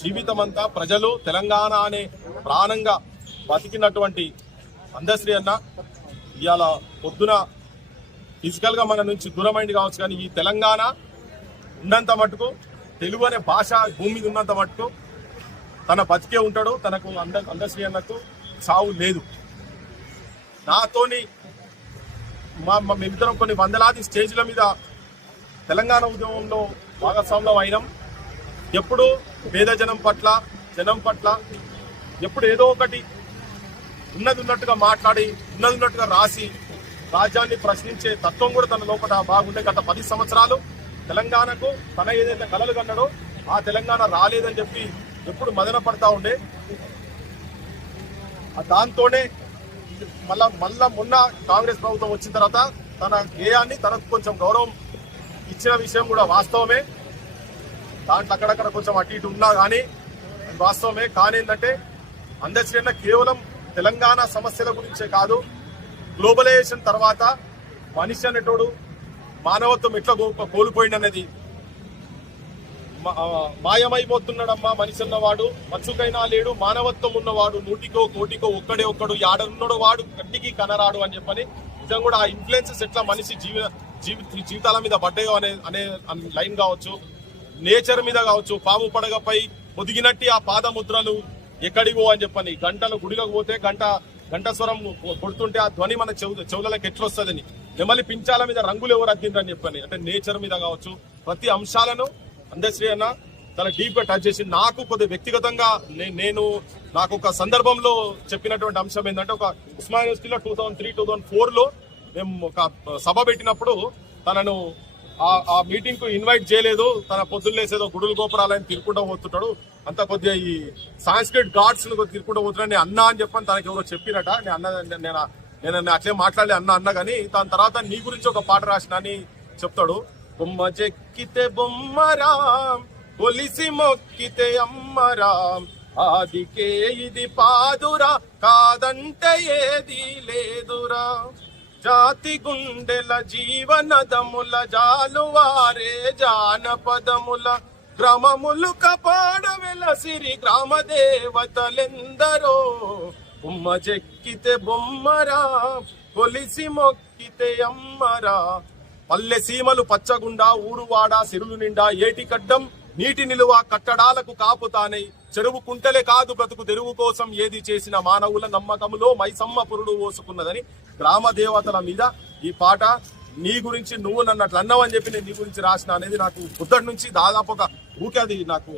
జీవితమంతా ప్రజలు తెలంగాణ అనే ప్రాణంగా బతికినటువంటి అందశ్రీ అన్న ఇవాళ పొద్దున ఫిజికల్గా మన నుంచి దూరమైంది కావచ్చు, కానీ ఈ తెలంగాణ ఉన్నంత మటుకు తెలుగు అనే భాష భూమి మీద ఉన్నంత మటుకు తన బతికే ఉంటాడు. తనకు అందశ్రీ అన్నకు సావు లేదు. నాతోని మేమిద్దరం కొన్ని వందలాది స్టేజ్ల మీద తెలంగాణ ఉద్యమంలో భాగస్వామ్యం అయినాం. ఎప్పుడు పేద జనం పట్ల ఎప్పుడు ఏదో ఒకటి ఉన్నది ఉన్నట్టుగా మాట్లాడి ఉన్నది ఉన్నట్టుగా రాసి రాజ్యాన్ని ప్రశ్నించే తత్వం కూడా తన లోపల బాగుండే. గత 10 సంవత్సరాలు తెలంగాణకు తన ఏదైతే కలలు కన్నాడో ఆ తెలంగాణ రాలేదని చెప్పి ఎప్పుడు మదన పడతా ఉండే. దాంతోనే మళ్ళా మొన్న కాంగ్రెస్ ప్రభుత్వం వచ్చిన తర్వాత తన గేయాన్ని తనకు కొంచెం గౌరవం ఇచ్చిన విషయం కూడా వాస్తవమే. దాంట్లో అక్కడక్కడ కొంచెం అటు ఇటు ఉన్నా కానీ వాస్తవమే. కానీ ఏంటంటే అందశ్రీ అన్న కేవలం తెలంగాణ సమస్యల గురించే కాదు, గ్లోబలైజేషన్ తర్వాత మనిషి అనేటోడు మానవత్వం ఎట్లా కోల్పోయిందనేది మాయమైపోతున్నాడమ్మా మనిషి అన్నవాడు, మచ్చుకైనా లేడు మానవత్వం ఉన్నవాడు, నూటికో కోటికో ఒక్కడు యాడనున్నాడు వాడు కంటికి కనరాడు అని చెప్పని నిజంగా కూడా ఆ ఇన్ఫ్లుయెన్సెస్ ఎట్లా మనిషి జీవితాల మీద పడ్డాయో అనే లైన్ కావచ్చు, నేచర్ మీద కావచ్చు. పాము పడగపై ఒదిగినట్టి ఆ పాదముద్రలు ఎక్కడివో అని చెప్పని గంటలు గుడిలోకి పోతే గంట స్వరం కొడుతుంటే ఆ ధ్వని మన చెవులకి ఎట్లొస్తుందని, నెమలి పించాల మీద రంగులు ఎవరు అద్దిందని చెప్పని, అంటే నేచర్ మీద కావచ్చు ప్రతి అంశాలను అందశ్రీ అన్న చాలా డీప్ గా టచ్ చేసి నాకు కొద్దిగా వ్యక్తిగతంగా నాకు ఒక సందర్భంలో చెప్పినటువంటి అంశం ఏంటంటే, ఒక ఉస్మానియా యూనివర్సిటీలో 2003-2004లో మేము ఒక సభ పెట్టినప్పుడు తనను ఆ మీటింగ్ కు ఇన్వైట్ చేయలేదు. తన పొద్దున్న లేసేదో గుడులు గోపురాలని తిరుక్కుంటూ పోతుంటాడు, అంత కొద్దిగా ఈ సాంస్క్రిట్ గాడ్స్ ను తిరుక్కుంటూ పోతున్నాడు. నేను అన్నా అని చెప్పని తనకి ఎవరో చెప్పినట. నేను అట్లే మాట్లాడలే అన్న కానీ దాని తర్వాత నీ గురించి ఒక పాట రాసిన అని చెప్తాడు. బొమ్మ చెక్కితే బొమ్మరాం, కొలిసి మొక్కితే అమ్మరాం, ఆదికే ఇది పాదురా కాదంటే ఏది లేదురా, జాతి గుండెల జీవనదముల జాలువారే జానపదముల, గ్రామములు కపాడవెల సిరి గ్రామ దేవతలెందరో, బొమ్మ చెక్కితే బొమ్మరా కొలిసి మొక్కితే అమ్మరా, పల్లె సీమలు పచ్చగుండా ఊరువాడ సిరులు నిండా ఏటికడ్డం నీటి నిలువ కట్టడాలకు కాపుతానై, చెరువు కుంటలే కాదు బ్రతుకు తెరువు కోసం ఏది చేసిన మానవుల నమ్మకములో మైసమ్మ పురుడు ఓసుకున్నదని గ్రామ దేవతల మీద ఈ పాట. నీ గురించి నువ్వు నన్ను అట్లా అన్నావని చెప్పి నేను నీ గురించి రాసిన అనేది నాకు పొద్దుటి నుంచి దాదాపు ఒక ఊకే అది నాకు